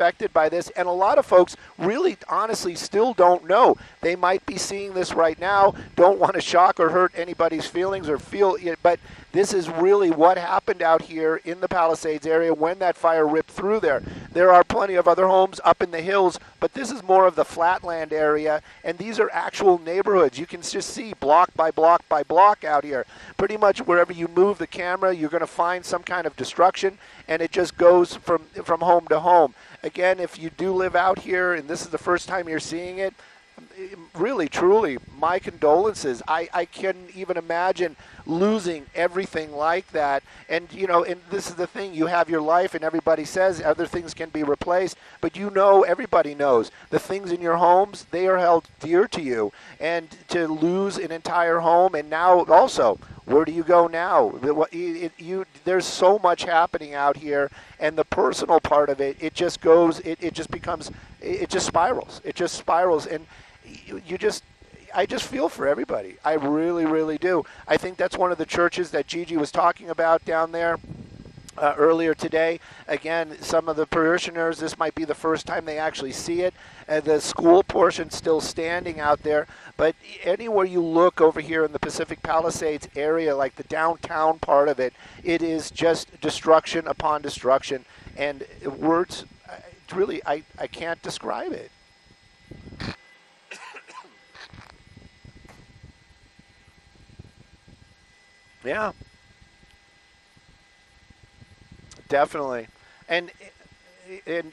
affected by this, and a lot of folks really honestly still don't know. They might be seeing this right now, don't want to shock or hurt anybody's feelings or feel it, but this is really what happened out here in the Palisades area when that fire ripped through there. There are plenty of other homes up in the hills, but this is more of the flatland area, and these are actual neighborhoods. You can just see block by block by block out here. Pretty much wherever you move the camera, you're going to find some kind of destruction, and it just goes from home to home. Again, if you do live out here and this is the first time you're seeing it, really, truly, my condolences. I couldn't even imagine losing everything like that. And, you know, and this is the thing. You have your life, and everybody says other things can be replaced. But you know, everybody knows, the things in your homes, they are held dear to you. And to lose an entire home, and now also, where do you go now? There's so much happening out here, and the personal part of it, it just goes, it just becomes, it just spirals. It just spirals, and I just feel for everybody. I really, really do. I think that's one of the churches that Gigi was talking about down there earlier today. Again, some of the parishioners, this might be the first time they actually see it. The school portion still standing out there. But anywhere you look over here in the Pacific Palisades area, like the downtown part of it, it is just destruction upon destruction. And words, really, I can't describe it. Yeah, definitely, and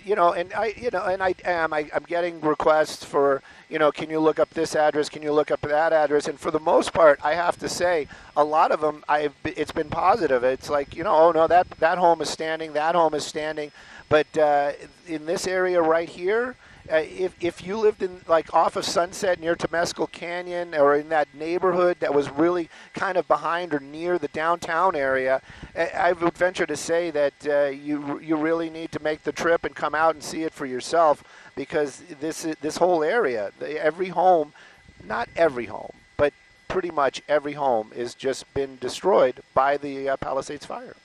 you know, and I'm getting requests for, you know, can you look up this address? Can you look up that address? And for the most part, I have to say, a lot of them, it's been positive. It's like, you know, oh no, that home is standing, that home is standing, but in this area right here. If you lived in, like, off of Sunset near Temescal Canyon, or in that neighborhood that was really kind of behind or near the downtown area, I would venture to say that you really need to make the trip and come out and see it for yourself, because this whole area, every home, not every home, but pretty much every home is just been destroyed by the Palisades fire.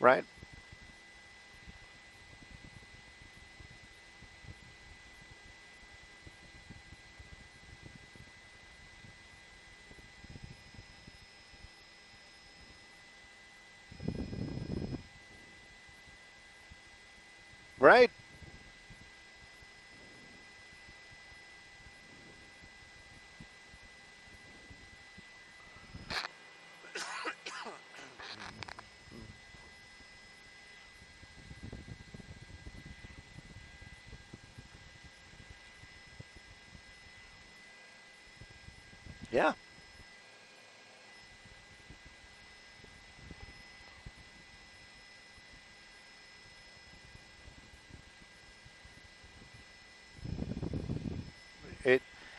Right? Right? Yeah.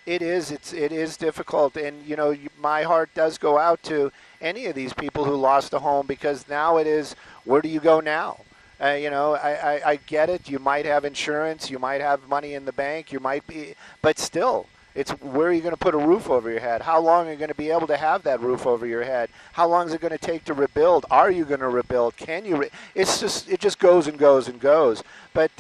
It is difficult, and you know, my heart does go out to any of these people who lost a home, because now it is, where do you go now? You know, I get it. You might have insurance, you might have money in the bank, you might be, but still, it's, where are you going to put a roof over your head? How long are you going to be able to have that roof over your head? How long is it going to take to rebuild? Are you going to rebuild? Can you? It just goes and goes and goes. But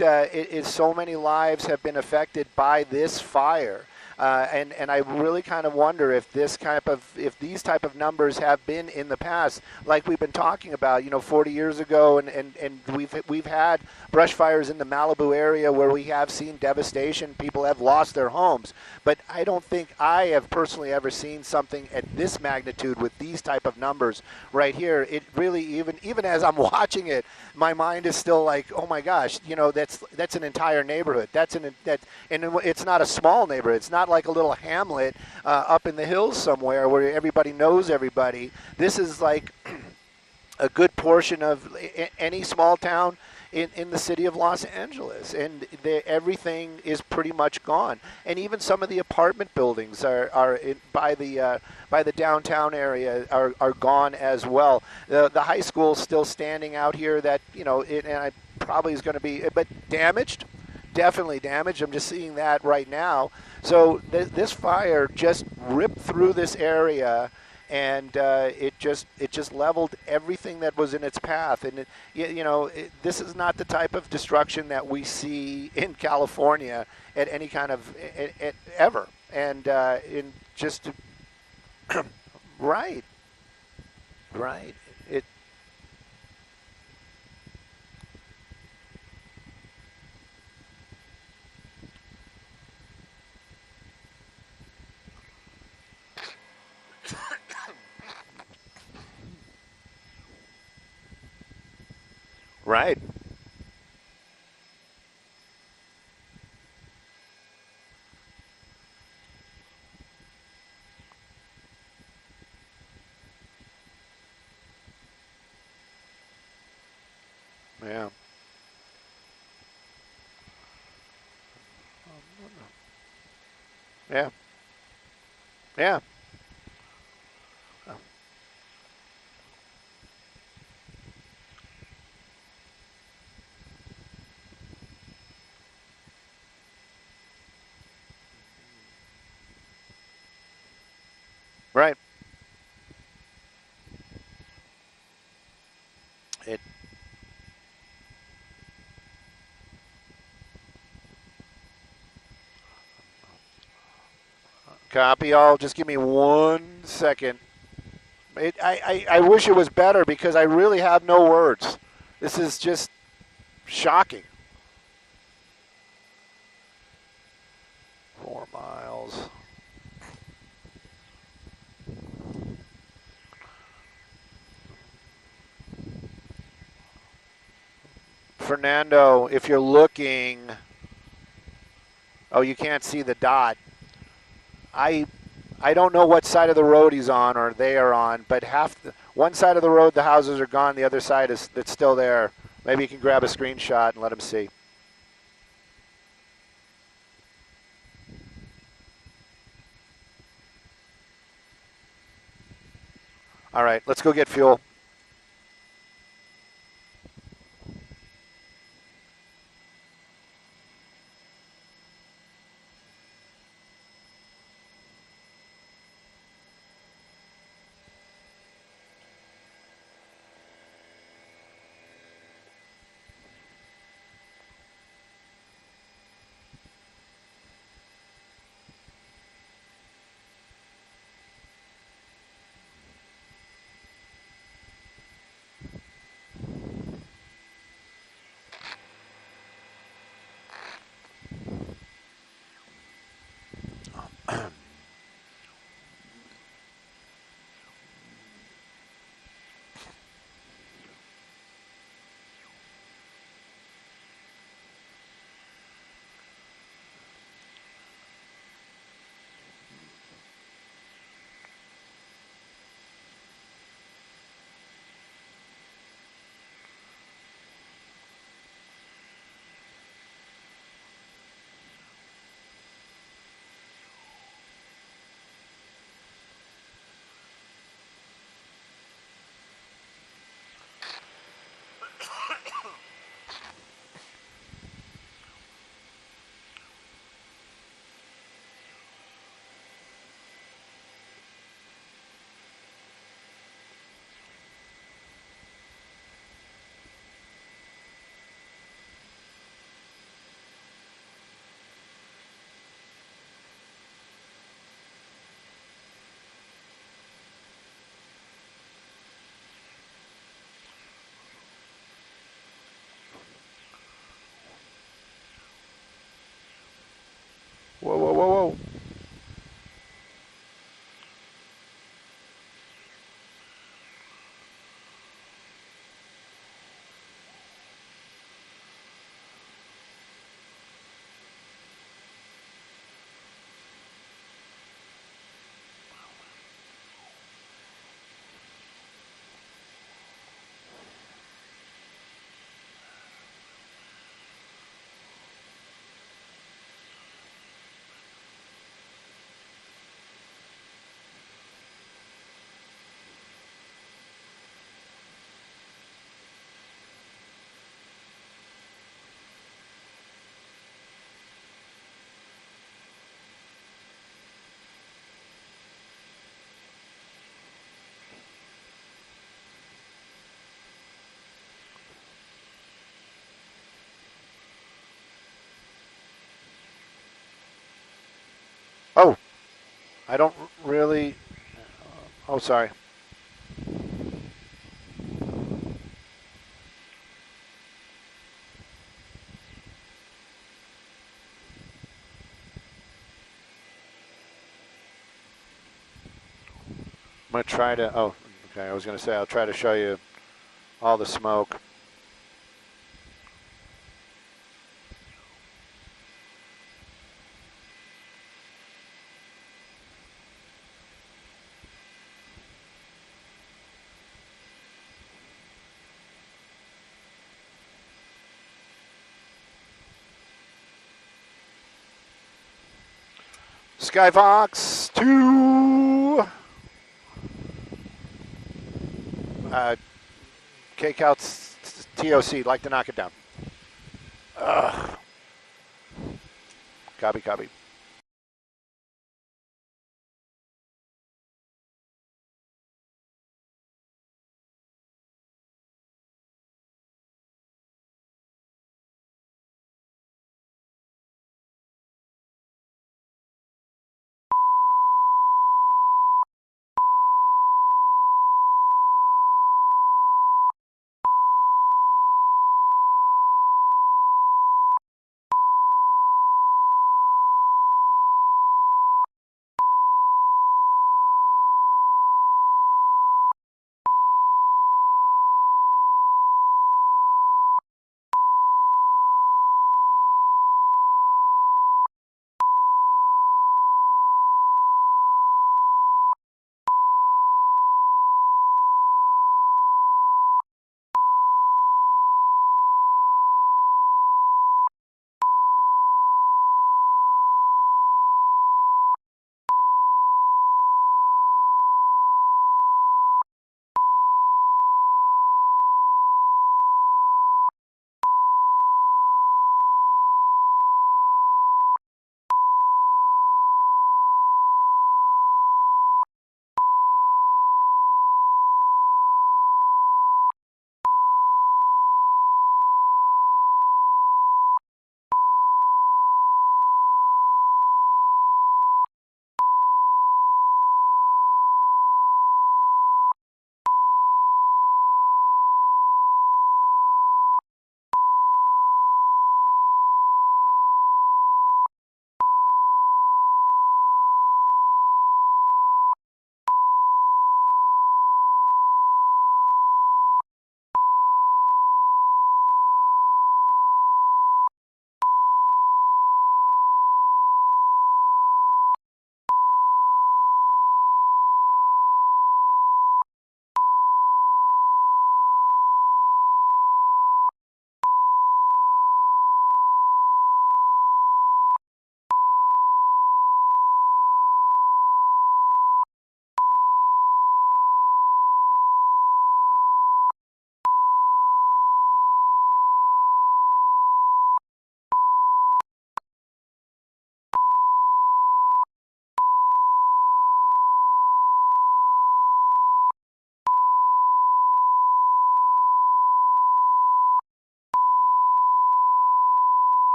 so many lives have been affected by this fire. And I really kind of wonder if these type of numbers have been in the past, like we've been talking about, you know, 40 years ago, and we've had brush fires in the Malibu area where we have seen devastation. People have lost their homes, but I don't think I have personally ever seen something at this magnitude with these type of numbers right here. It really, even as I'm watching it, my mind is still like, oh my gosh, you know, that's an entire neighborhood. And it's not a small neighborhood. It's not like a little hamlet up in the hills somewhere where everybody knows everybody. This is like a good portion of any small town in the city of Los Angeles, and everything is pretty much gone. And even some of the apartment buildings by the downtown area are gone as well. The high school is still standing out here, that, you know, and I probably is going to be, but damaged, definitely damaged. I'm just seeing that right now. So this fire just ripped through this area, and it just leveled everything that was in its path. And this is not the type of destruction that we see in California at any kind of ever. And in just right, right. It right. Yeah. Yeah. Yeah. Right. It copy all. Just give me 1 second. I wish it was better because I really have no words. This is just shocking. 4 miles. Fernando, if you're looking, oh, you can't see the dot. I I don't know what side of the road he's on or they are on, but one side of the road the houses are gone, the other side is it's still there. Maybe you can grab a screenshot and let him see. All right, let's go get fuel. Whoa, whoa, whoa, whoa. Oh, I don't really. Oh, sorry. I'm going to try to. Oh, okay. I was going to say I'll try to show you all the smoke. Skyfox 2. K-Couts TOC. Like to knock it down. Ugh. Copy, copy.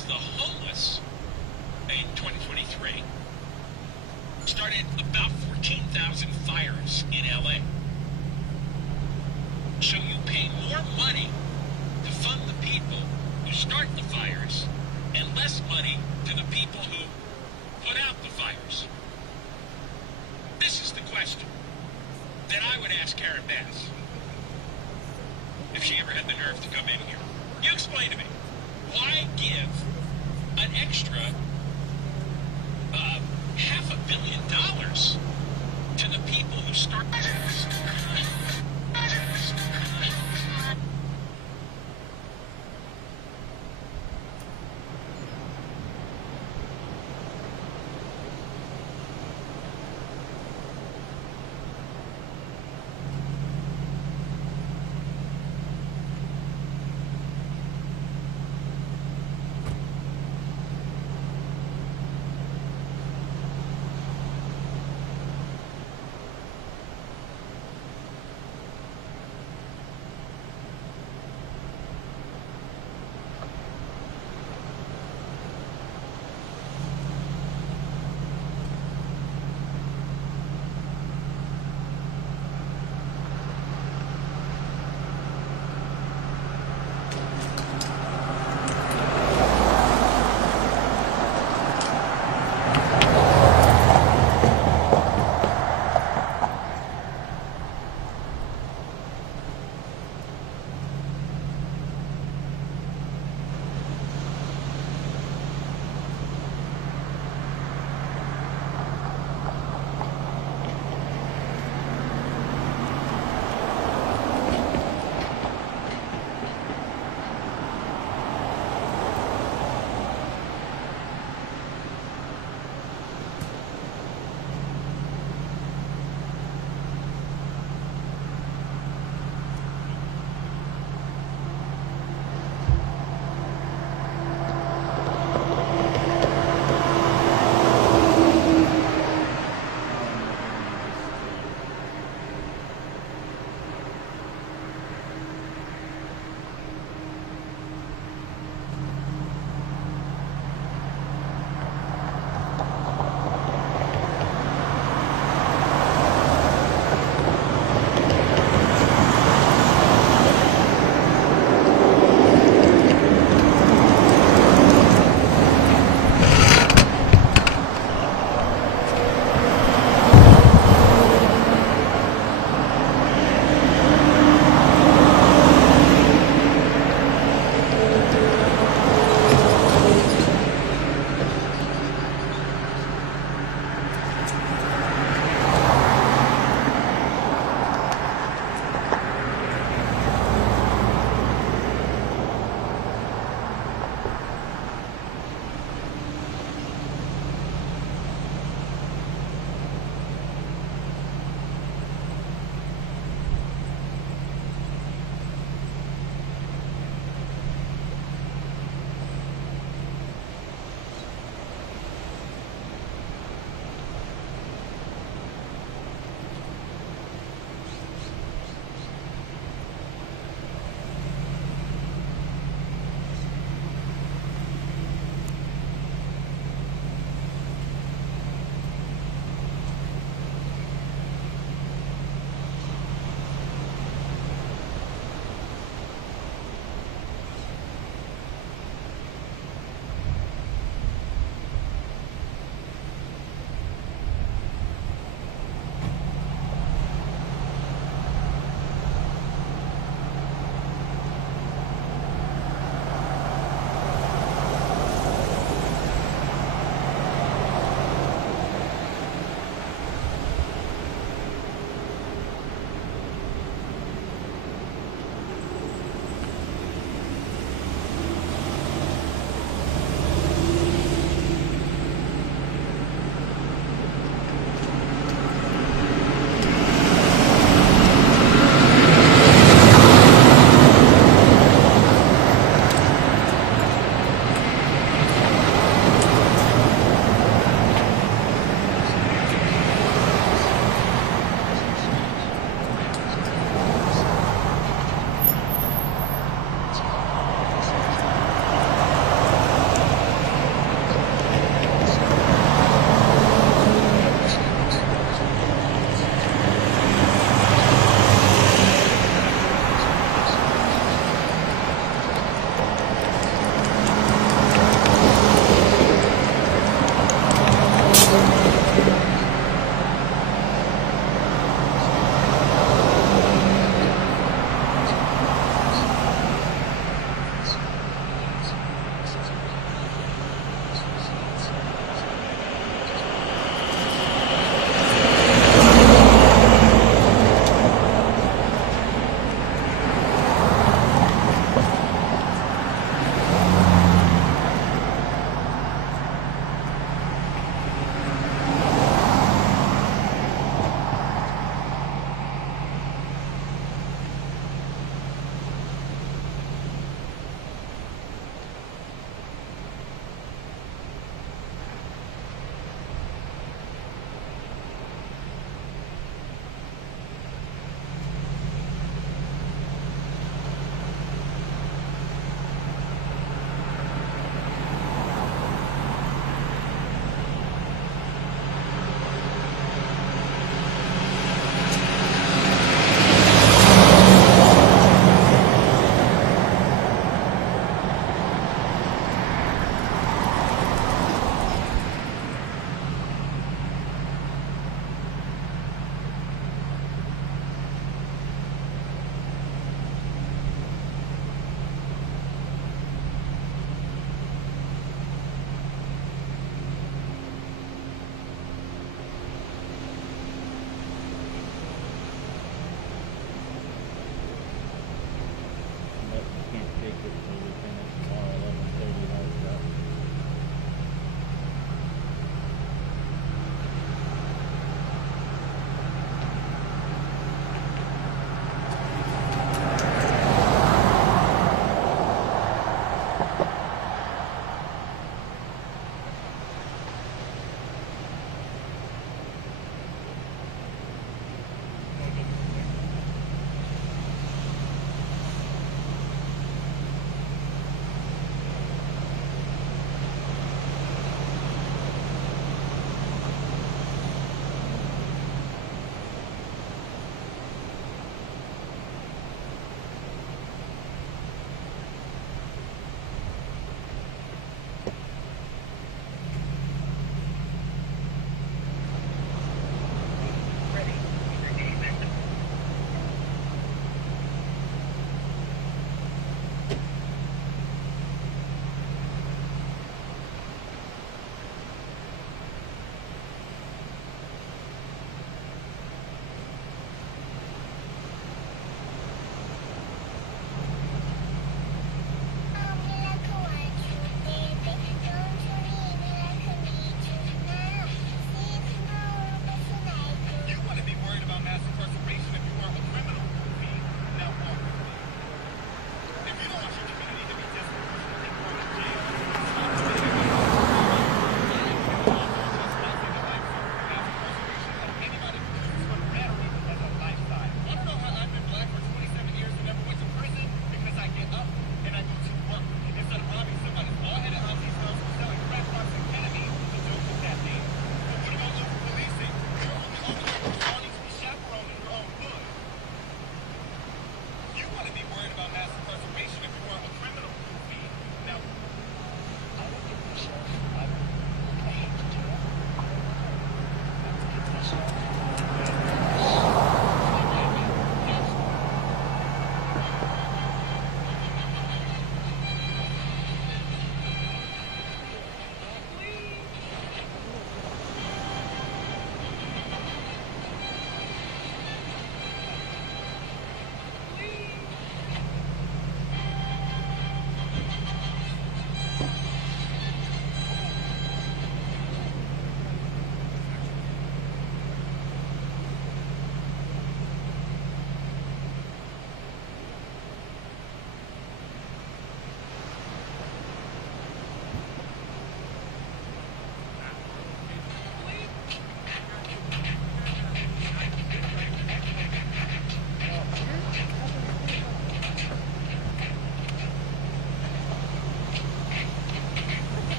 is the homeless in 2023 started about 14,000 fires in LA. So you pay more money to fund the people who start the fires and less money to the people who put out the fires. This is the question that I would ask Karen Bass if she ever had the nerve to come in here. You explain to me, why give an extra $500 million to the people who start this?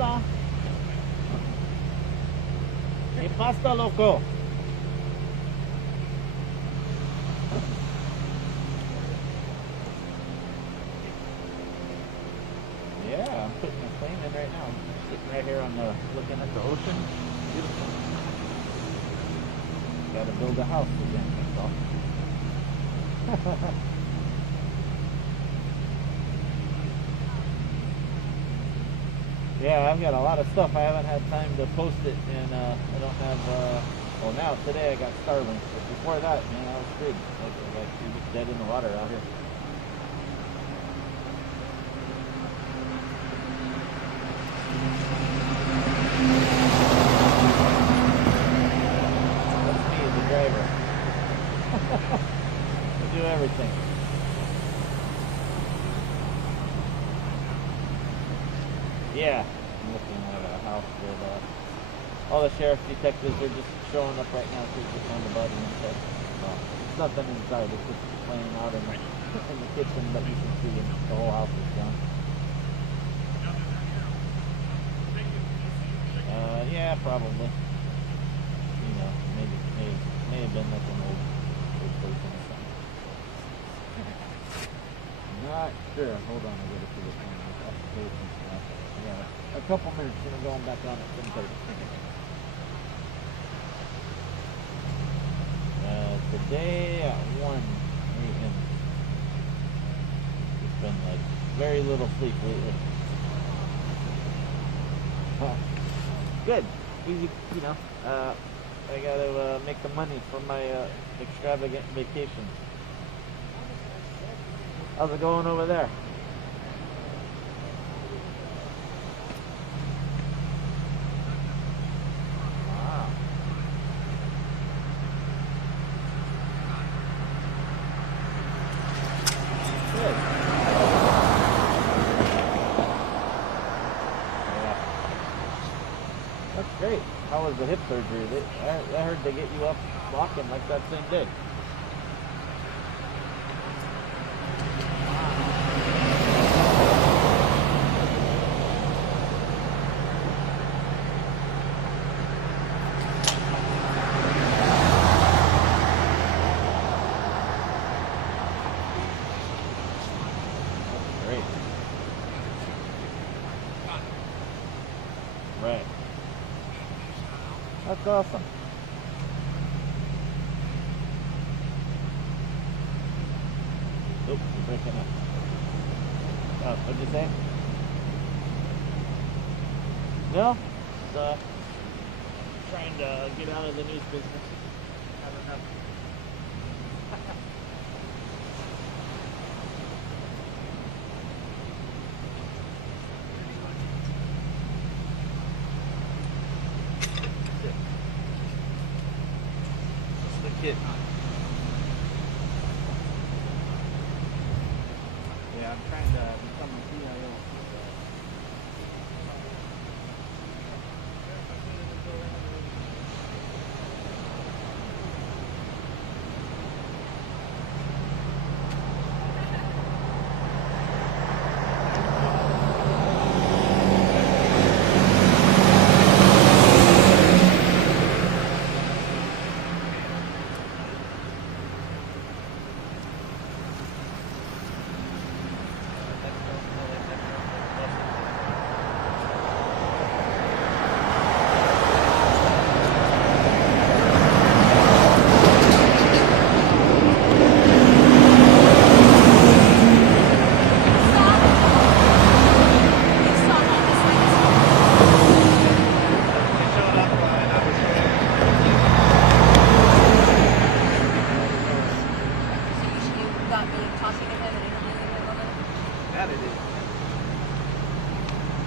Hola. ¿Qué pasa, loco? Yeah, I'm putting a plane in right now. I'm sitting right here on the, looking at the ocean. Beautiful. Gotta build a house again, that's all. Yeah, I've got a lot of stuff. I haven't had time to post it, and I don't have, well now, today I got Starlink, but before that, man, I was screwed. Like you're just dead in the water out here. That's me as a driver. I do everything. Yeah, I'm looking at a house with all the sheriff detectives are just showing up right now because they found the body inside. It's nothing inside, it's just laying out in the kitchen, but you can see the whole house is gone. Yeah, probably. You know, may have been like an old person or something. Not sure. Hold on, I gotta see what's on this application stuff. Yeah, a couple minutes, and I'm going back on at 7:30. Today at 1 a.m. It's been like very little sleep lately. Good, easy, you know. I gotta make the money for my extravagant vacation. How's it going over there? Wow. Good. Yeah. That's great. How was the hip surgery? I heard they get you up walking like that same day. Great. Right. That's awesome. Oop, you're breaking up. Oh, what'd you say? No, just trying to get out of the news business. I don't know. Kid. Yeah, I'm trying to become a PIO.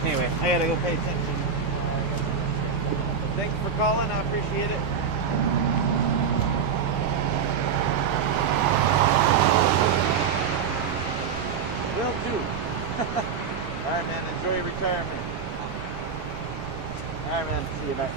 Anyway, I gotta go pay attention. Thanks for calling, I appreciate it. Will do. Alright man, enjoy your retirement. Alright man, see you, bye.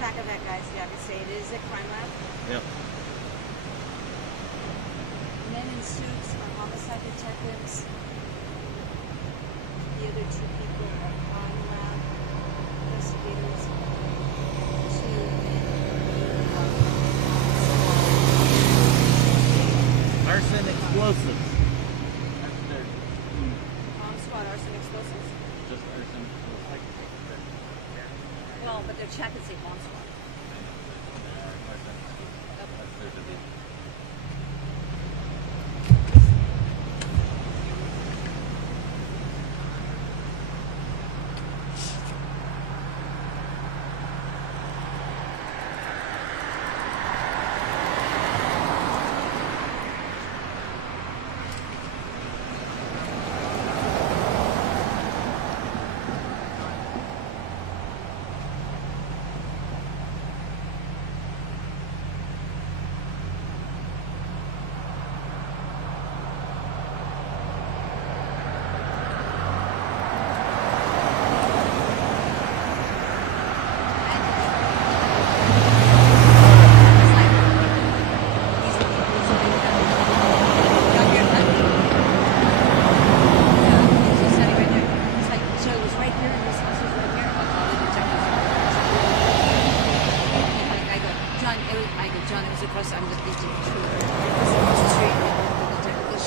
back of that guy's jacket say it is a crime lab. Yep. Men in suits are homicide detectives. The other two people are crime lab investigators. Two men Arson explosives. That's their bomb squad, arson explosives. just arson. Well, but their jackets say bomb squad. That's their division.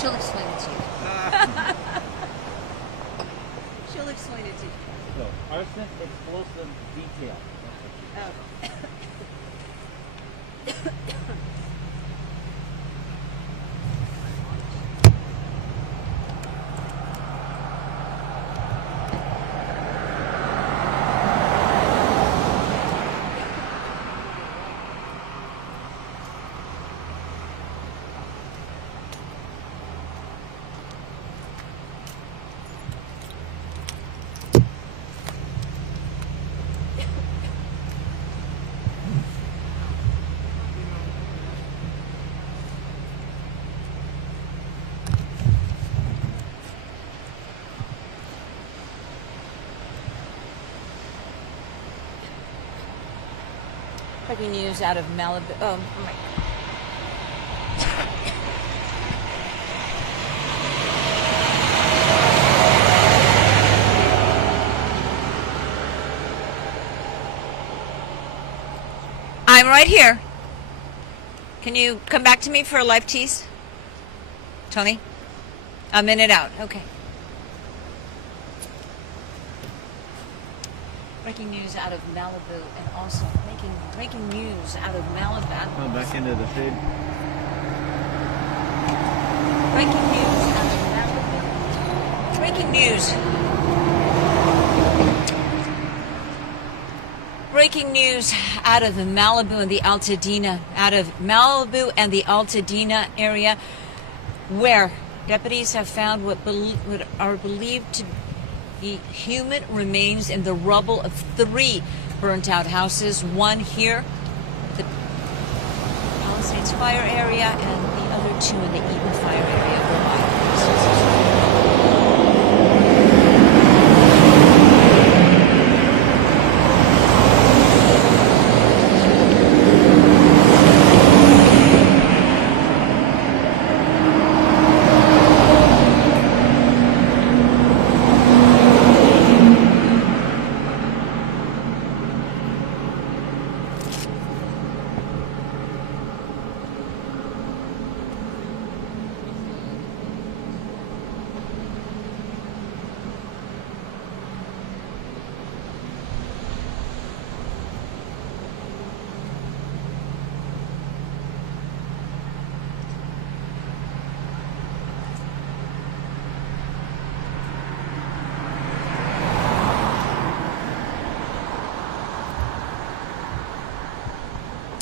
She'll explain it to you. She'll explain it to you. So, arson explosive detail. Oh. Breaking news out of Malibu. Oh my. I'm right here. Can you come back to me for a live tease? Tony? A minute out. Okay. Breaking news out of Malibu and also breaking news out of Malibu. Oh, back into the shade. Breaking news out of Malibu. Breaking news. Breaking news out of Malibu and the Altadena, area, where deputies have found what are believed to be human remains in the rubble of 3 burnt-out houses. One here, the Palisades fire area, and the other 2 in the Eaton fire area.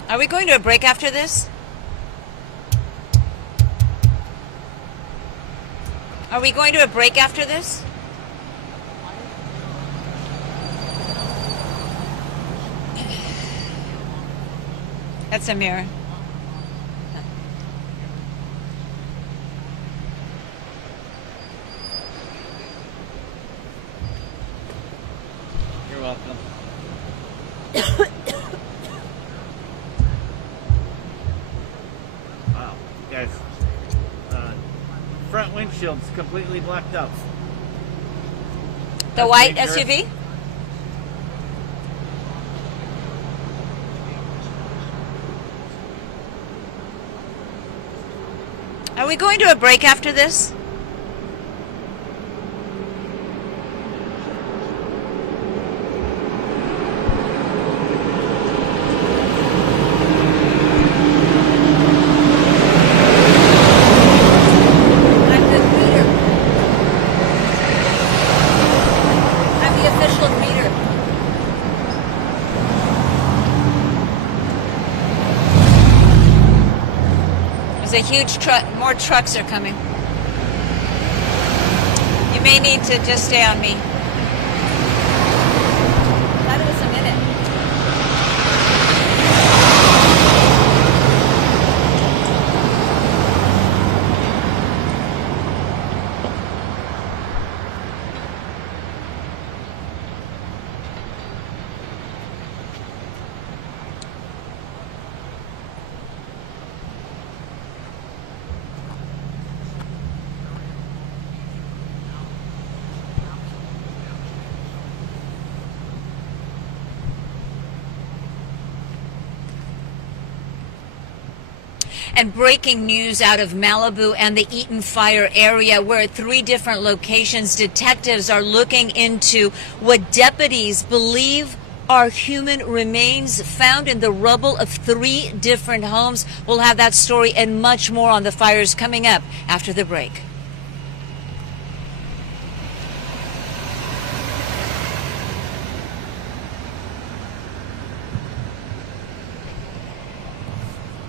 Are we going to a break after this? Are we going to a break after this? That's a mirror. You're welcome. windshield's completely blacked out. The That's white dangerous. SUV? Are we going to a break after this? I'm the greeter. I'm the official greeter. There's a huge truck. More trucks are coming. You may need to just stay on me. That was a minute. And breaking news out of Malibu and the Eaton Fire area, where at 3 different locations, detectives are looking into what deputies believe are human remains found in the rubble of 3 different homes. We'll have that story and much more on the fires coming up after the break.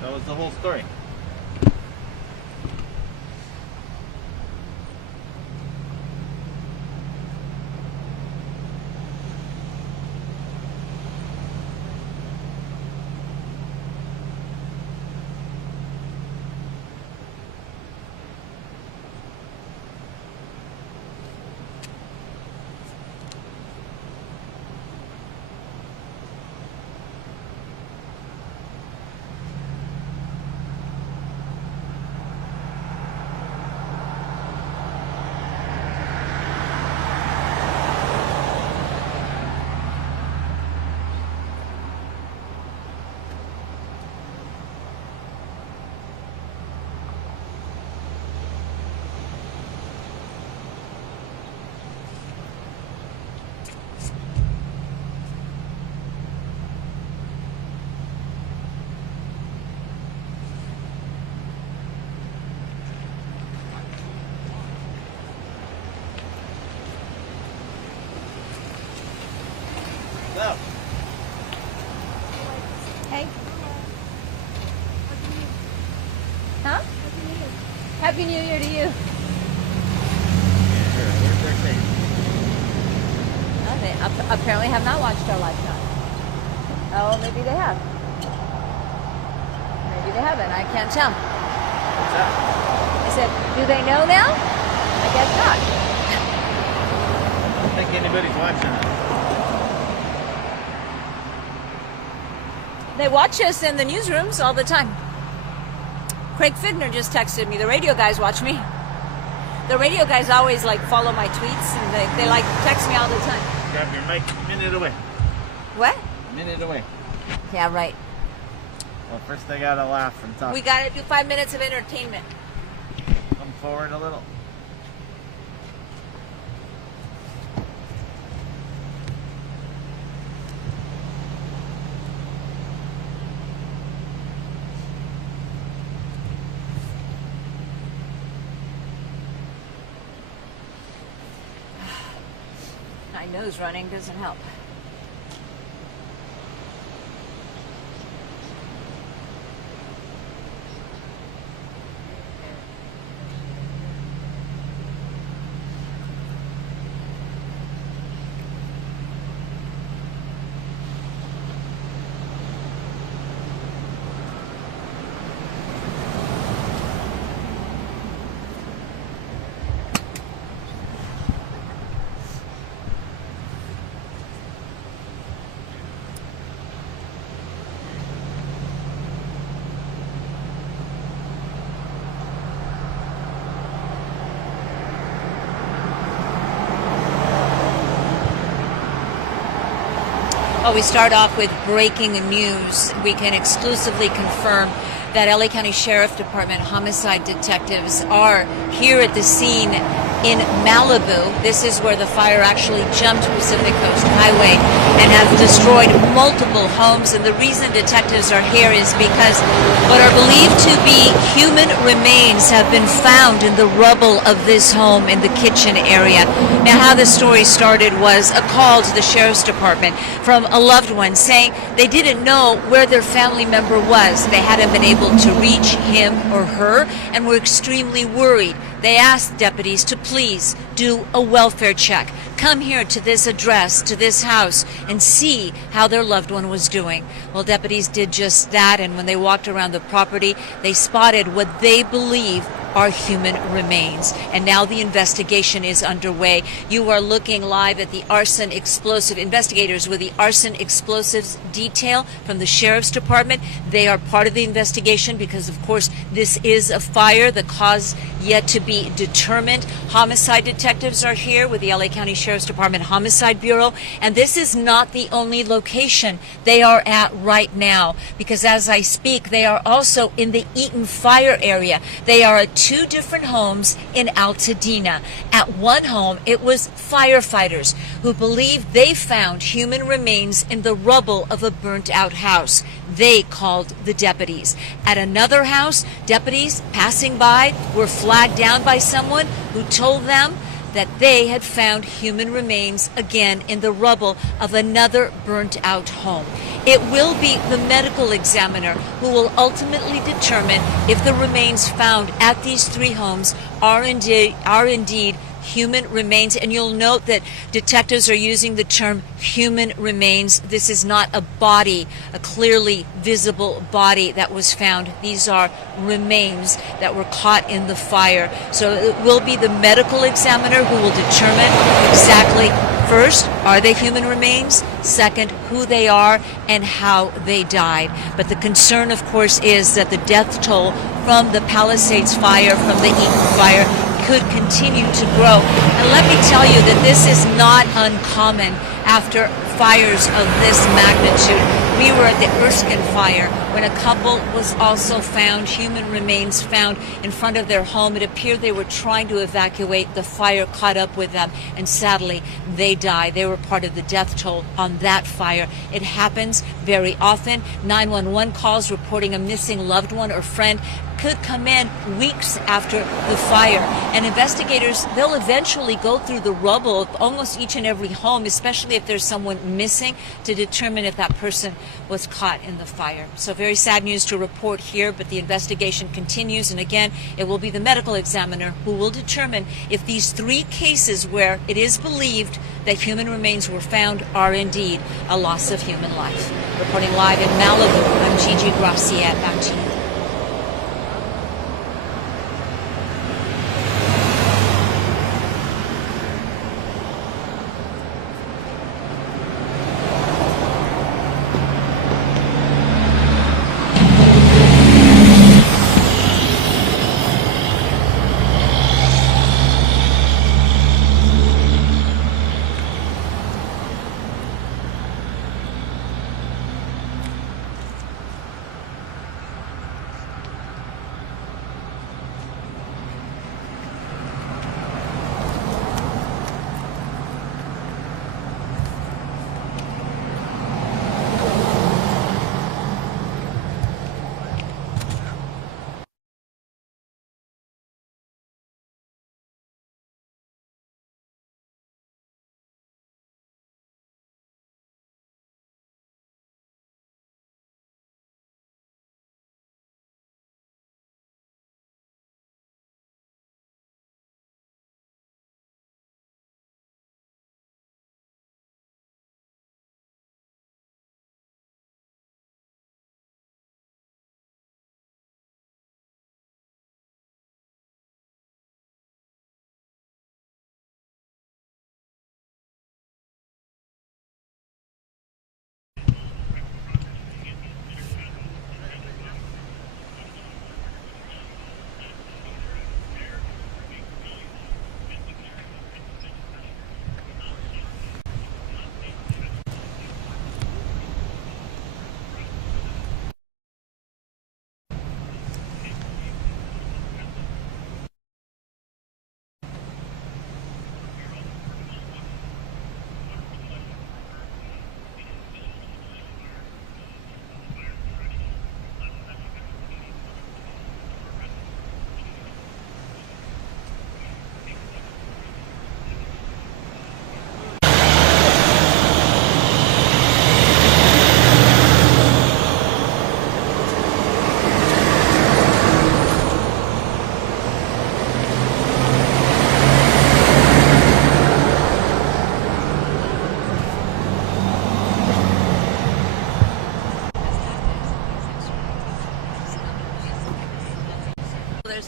That was the whole story. Well, Hey. Huh? Happy New Year to you. where's their thing? Oh, they apparently have not watched our live shot. Oh, maybe they have. Maybe they haven't. I can't tell. What's that? I said, do they know now? I guess not. I don't think anybody's watching it. They watch us in the newsrooms all the time. Craig Fidner just texted me. The radio guys watch me. The radio guys always like follow my tweets, and they like text me all the time. Grab your mic a minute away. What? A minute away. Yeah, right. Well, first I gotta laugh and talk. We gotta do 5 minutes of entertainment. Come forward a little. My nose running doesn't help. Well, we start off with breaking news. We can exclusively confirm that LA County Sheriff Department homicide detectives are here at the scene in Malibu. This is where the fire actually jumped Pacific Coast Highway and has destroyed multiple homes. And the reason detectives are here is because what are believed to be human remains have been found in the rubble of this home in the kitchen area. Now, how the story started was a call to the Sheriff's Department from a loved one saying they didn't know where their family member was. They hadn't been able to reach him or her and were extremely worried. They asked deputies to please do a welfare check. Come here to this address, to this house, and see how their loved one was doing. Well, deputies did just that, and when they walked around the property, they spotted what they believe are human remains. And now the investigation is underway. You are looking live at the arson explosive investigators with the arson explosives detail from the Sheriff's Department. They are part of the investigation because, of course, this is a fire, the cause yet to be determined. Homicide detectives are here with the LA County Sheriff's Department Homicide Bureau, and this is not the only location they are at right now, because as I speak, they are also in the Eaton Fire area. They are at 2 different homes in Altadena. At one home, it was firefighters who believed they found human remains in the rubble of a burnt-out house. They called the deputies. At another house, deputies passing by were flagged down by someone who told them that they had found human remains again in the rubble of another burnt-out home. It will be the medical examiner who will ultimately determine if the remains found at these 3 homes are indeed human remains. And you'll note that detectives are using the term human remains. This is not a body, a clearly visible body that was found. These are remains that were caught in the fire. So it will be the medical examiner who will determine exactly, first, are they human remains? Second, who they are and how they died. But the concern, of course, is that the death toll from the Palisades fire, from the Eaton fire, could continue to grow. And let me tell you that this is not uncommon after fires of this magnitude. We were at the Erskine fire when a couple was also found, human remains found in front of their home. It appeared they were trying to evacuate. The fire caught up with them, and sadly, they died. They were part of the death toll on that fire. It happens very often. 911 calls reporting a missing loved one or friend could come in weeks after the fire. And investigators, they'll eventually go through the rubble of almost each and every home, especially if there's someone missing, to determine if that person was caught in the fire. So very sad news to report here, but the investigation continues. And again, it will be the medical examiner who will determine if these 3 cases where it is believed that human remains were found are indeed a loss of human life. Reporting live in Malibu, I'm Gigi Graciette. Back to you.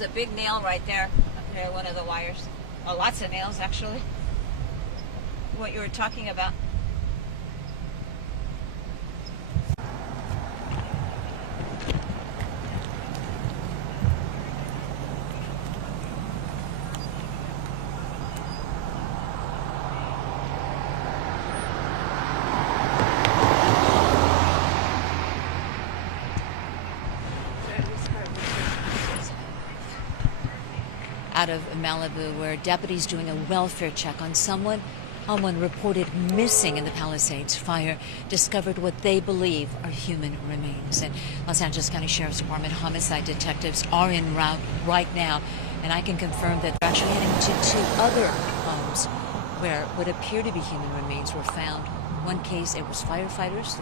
a big nail right there. Up there, one of the wires. Oh, lots of nails, actually. What you were talking about. Out of Malibu, where deputies doing a welfare check on someone reported missing in the Palisades fire discovered what they believe are human remains. And Los Angeles County Sheriff's Department homicide detectives are en route right now, and I can confirm that they're actually heading to 2 other homes where what appear to be human remains were found. One case, it was firefighters.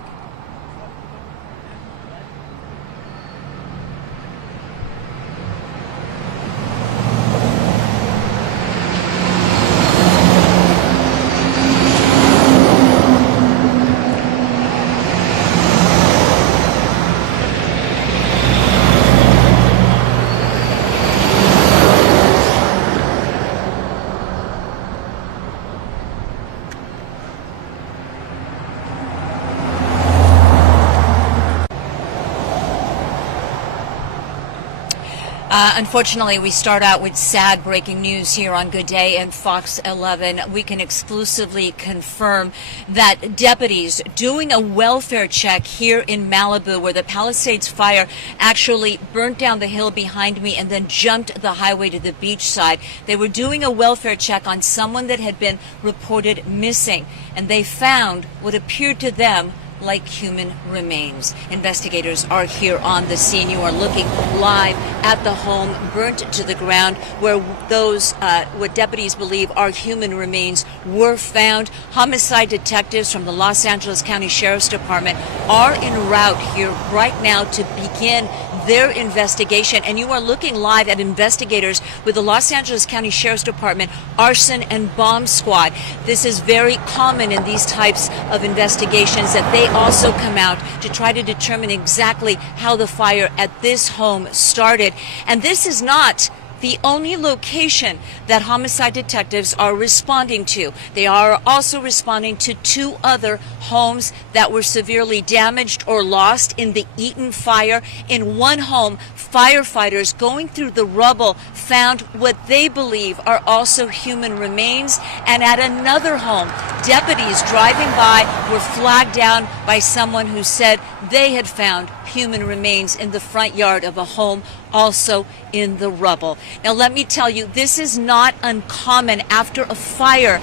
Unfortunately, we start out with sad breaking news here on Good Day and Fox 11. We can exclusively confirm that deputies doing a welfare check here in Malibu, where the Palisades fire actually burnt down the hill behind me and then jumped the highway to the beach side. They were doing a welfare check on someone that had been reported missing, and they found what appeared to them like human remains. Investigators are here on the scene. You are looking live at the home burnt to the ground where those what deputies believe are human remains were found. Homicide detectives from the Los Angeles County Sheriff's Department are en route here right now to begin their investigation, and you are looking live at investigators with the Los Angeles County Sheriff's Department Arson and Bomb Squad. This is very common in these types of investigations, that they also come out to try to determine exactly how the fire at this home started. And this is not the only location that homicide detectives are responding to. They are also responding to 2 other homes that were severely damaged or lost in the Eaton fire. In one home, firefighters going through the rubble found what they believe are also human remains. And at another home, deputies driving by were flagged down by someone who said they had found human remains in the front yard of a home also in the rubble. Now, let me tell you, this is not uncommon after a fire.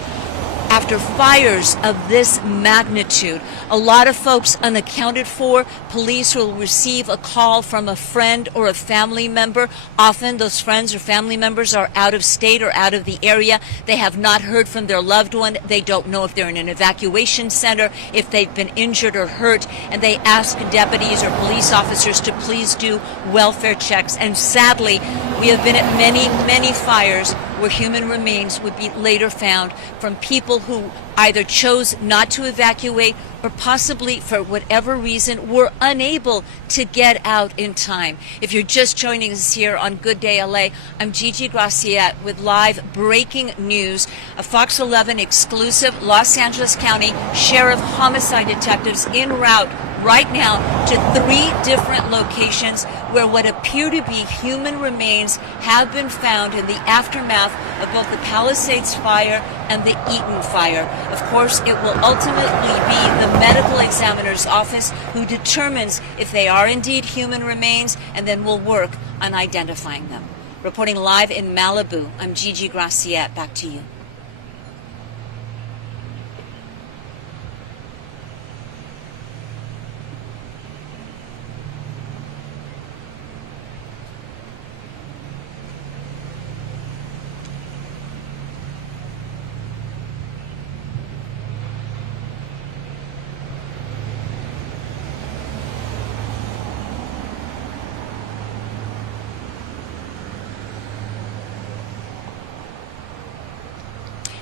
After fires of this magnitude, a lot of folks unaccounted for. Police will receive a call from a friend or a family member. Often those friends or family members are out of state or out of the area. They have not heard from their loved one. They don't know if they're in an evacuation center, if they've been injured or hurt, and they ask deputies or police officers to please do welfare checks. And sadly, we have been at many, many fires where human remains would be later found from people who either chose not to evacuate or possibly, for whatever reason, were unable to get out in time. If you're just joining us here on Good Day LA, I'm Gigi Graciette with live breaking news. A Fox 11 exclusive. Los Angeles County Sheriff homicide detectives en route right now to 3 different locations where what appear to be human remains have been found in the aftermath of both the Palisades fire and the Eaton fire. Of course, it will ultimately be the medical examiner's office who determines if they are indeed human remains, and then will work on identifying them. Reporting live in Malibu, I'm Gigi Graciette. Back to you.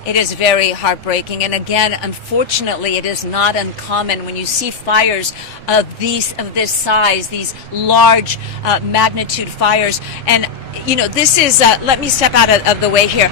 It is very heartbreaking, and again, unfortunately, it is not uncommon when you see fires of this size, these large magnitude fires. And this is, let me step out of the way here.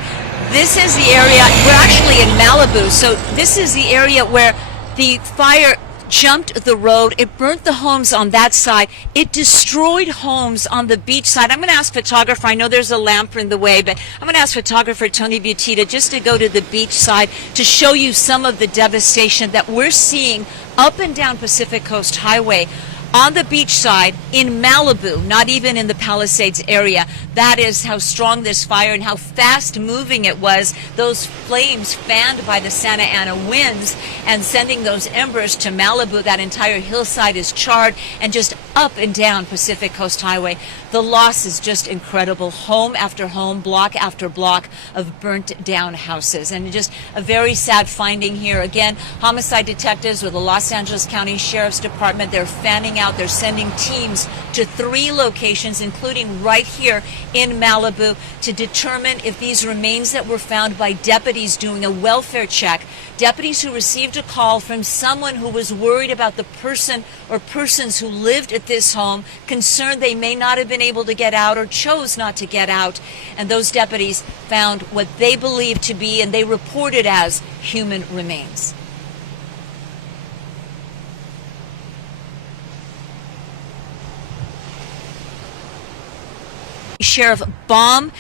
This is the area, we're actually in Malibu, so this is the area where the fire jumped the road. It burnt the homes on that side. It destroyed homes on the beach side. I'm going to ask photographer, I know there's a lamp in the way, but I'm going to ask photographer Tony Butita just to go to the beach side to show you some of the devastation that we're seeing up and down Pacific Coast Highway. On the beach side in Malibu, not even in the Palisades area. That is how strong this fire and how fast moving it was. Those flames fanned by the Santa Ana winds and sending those embers to Malibu. That entire hillside is charred, and just up and down Pacific Coast Highway. The loss is just incredible. Home after home, block after block of burnt down houses. And just a very sad finding here. Again, homicide detectives with the Los Angeles County Sheriff's Department, they're fanning out. They're sending teams to 3 locations, including right here in Malibu, to determine if these remains that were found by deputies doing a welfare check, deputies who received a call from someone who was worried about the person or persons who lived at this home, concerned they may not have been able to get out or chose not to get out. And those deputies found what they believed to be, and they reported as, human remains. Sheriff bomb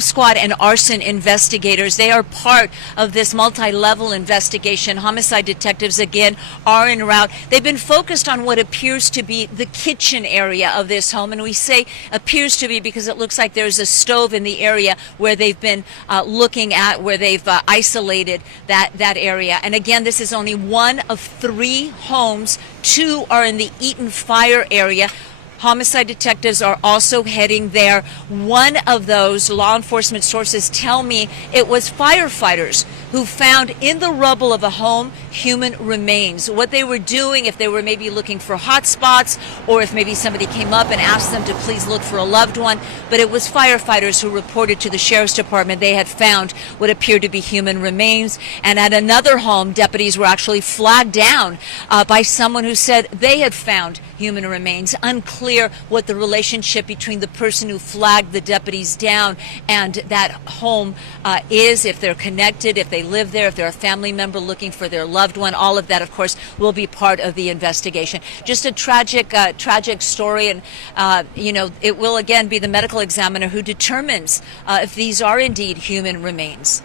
squad and arson investigators. They are part of this multi-level investigation. Homicide detectives again are en route. They've been focused on what appears to be the kitchen area of this home, and we say appears to be because it looks like there's a stove in the area where they've been looking at, where they've isolated that area. And again, this is only one of 3 homes. 2 are in the Eaton Fire area. Homicide detectives are also heading there. One of those law enforcement sources tell me it was firefighters who found in the rubble of a home human remains. What they were doing, if they were maybe looking for hot spots, or if maybe somebody came up and asked them to please look for a loved one, but it was firefighters who reported to the Sheriff's Department they had found what appeared to be human remains. And at another home, deputies were actually flagged down by someone who said they had found human remains. Unclear what the relationship between the person who flagged the deputies down and that home is, if they're connected, if they live there, if they're a family member looking for their loved one. All of that, of course, will be part of the investigation. Just a tragic story, and it will again be the medical examiner who determines if these are indeed human remains.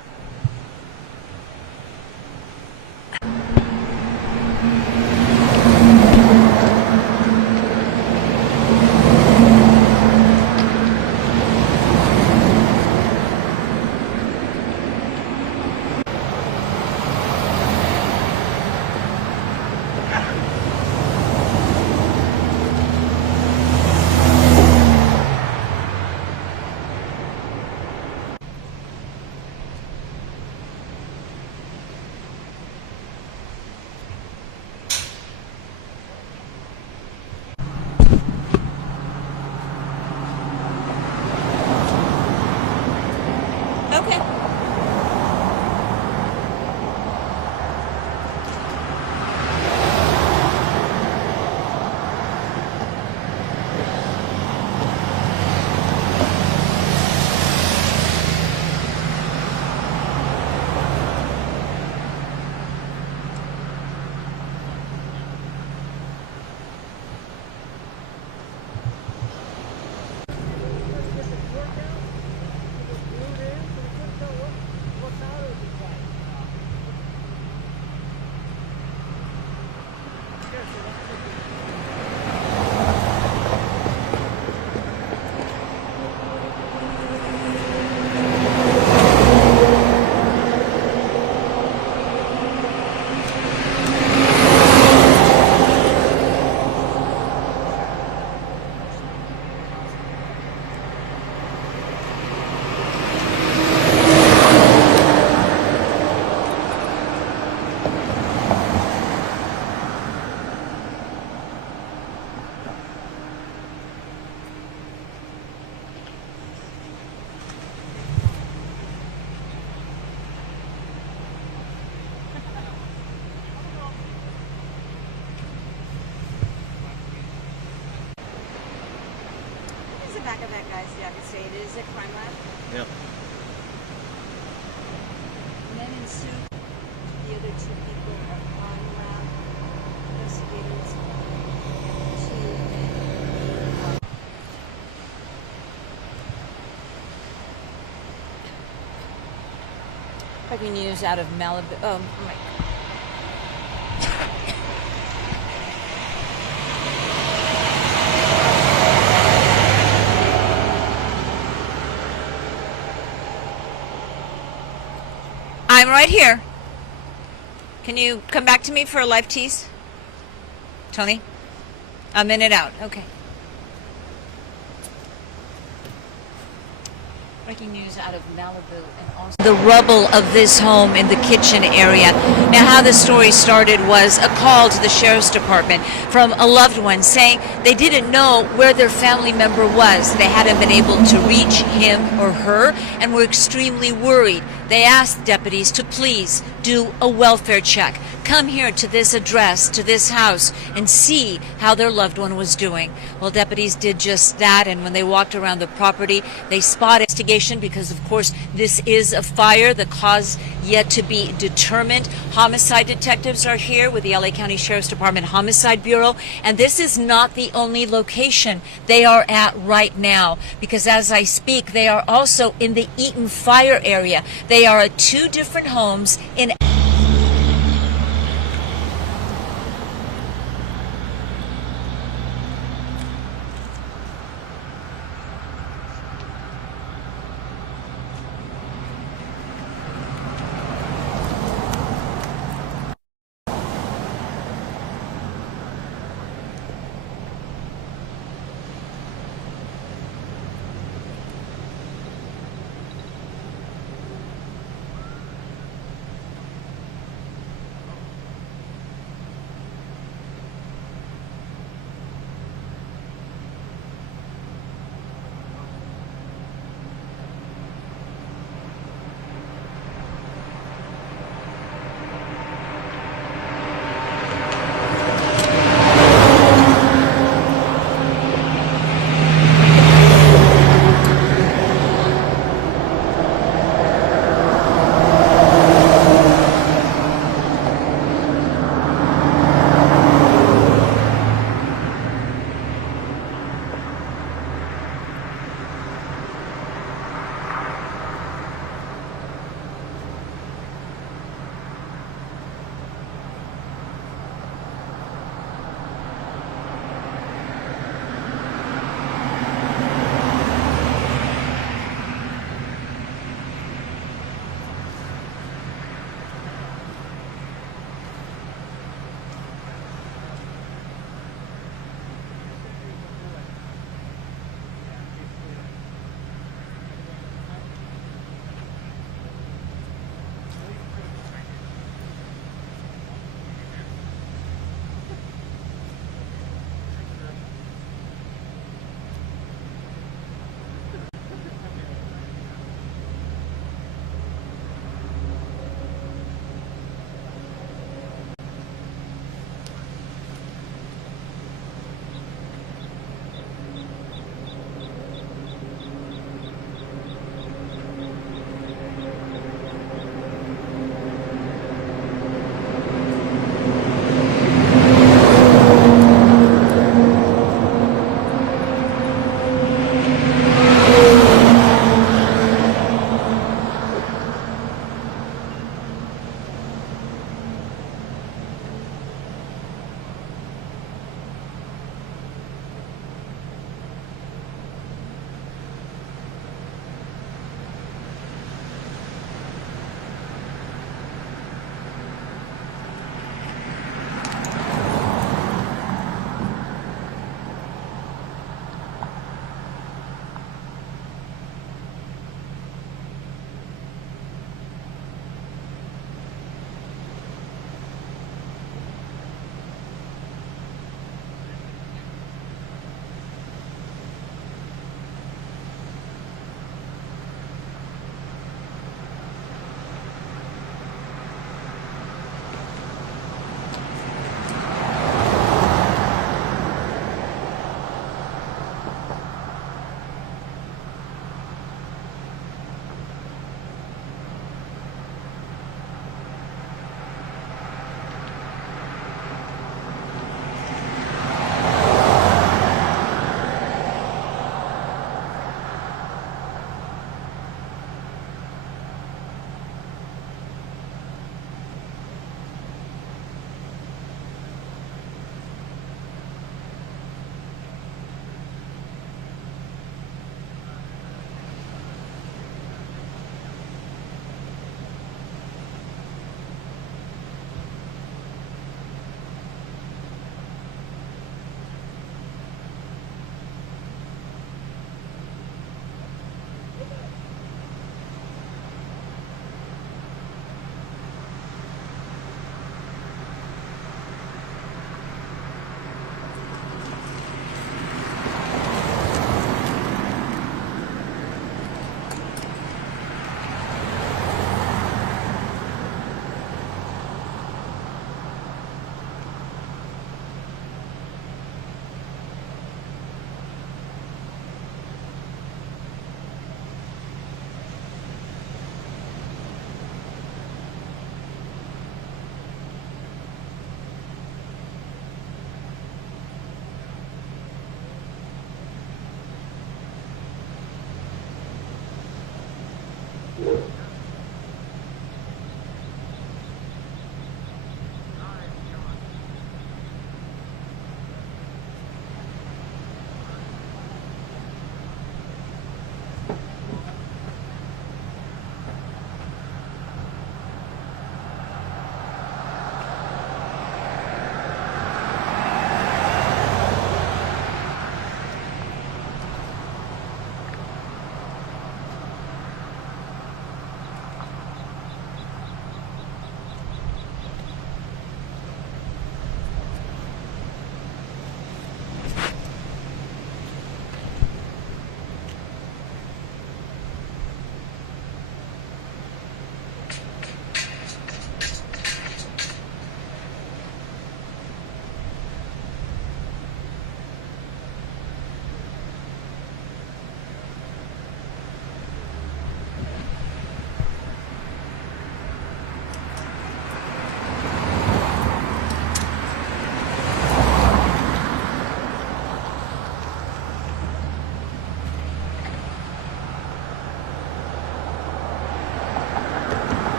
back of that guy's, yeah, I could say it is a crime lab. Yep. And then in suit, the other two people are crime lab investigators. Breaking news out of Malibu. Oh my. I'm right here. Can you come back to me for a live tease? Tony? A minute out. Okay. Breaking news out of Malibu and also the rubble of this home in the kitchen area. Now, how the story started was a call to the sheriff's department from a loved one saying they didn't know where their family member was. They hadn't been able to reach him or her and were extremely worried. They asked deputies to please do a welfare check. Come here to this address, to this house, and see how their loved one was doing. Well, deputies did just that, and when they walked around the property, they spotted investigation because, of course, this is a fire, the cause yet to be determined. Homicide detectives are here with the LA County Sheriff's Department Homicide Bureau, and this is not the only location they are at right now, because as I speak, they are also in the Eaton fire area. They are at two different homes in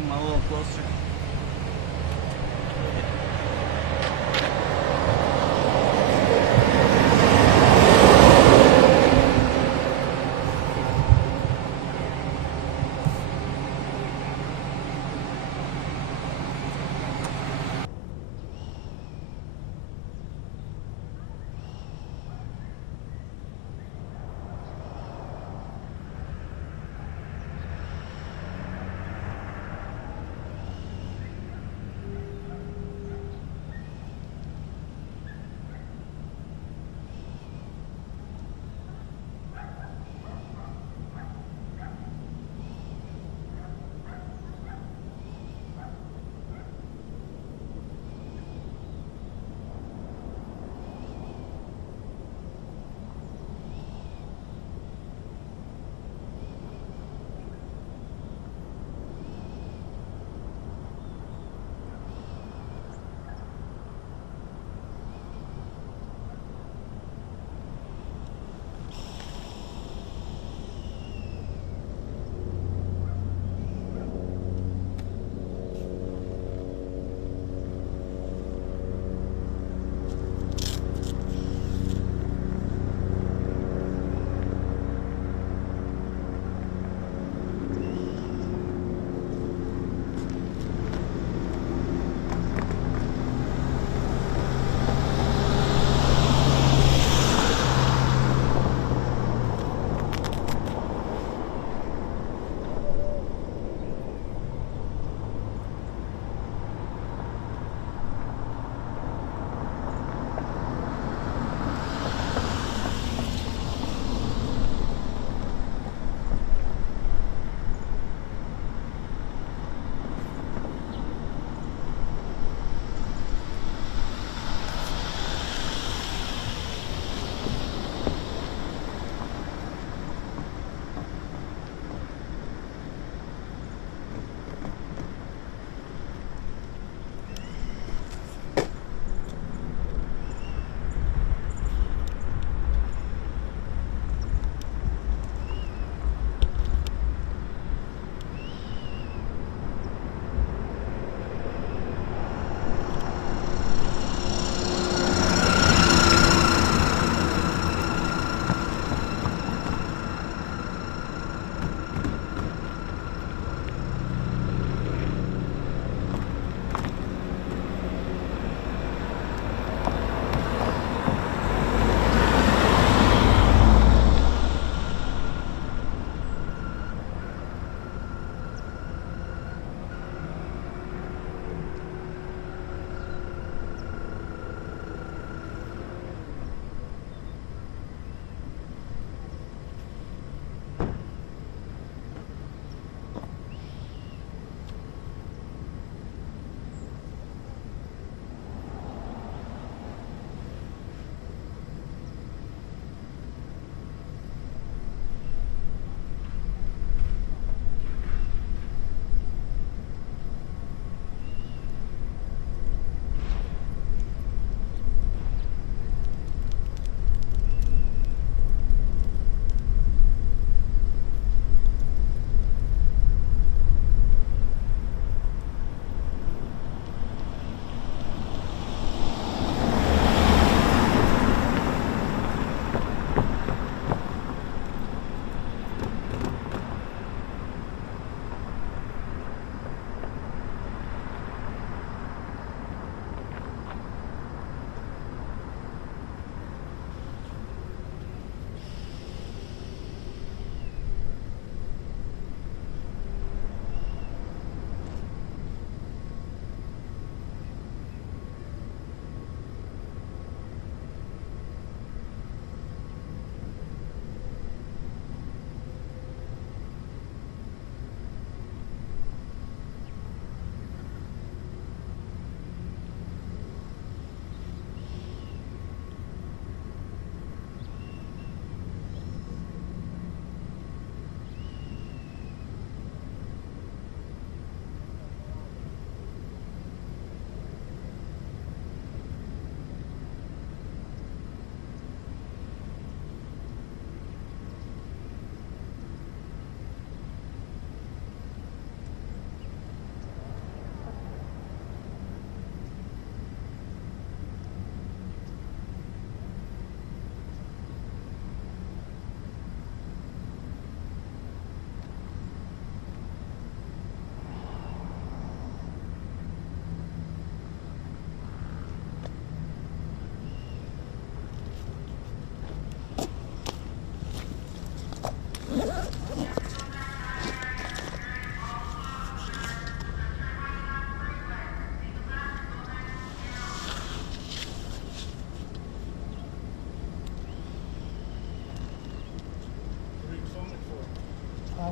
Come a little closer.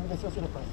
Organización de Paz.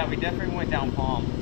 Yeah, we definitely went down Palm.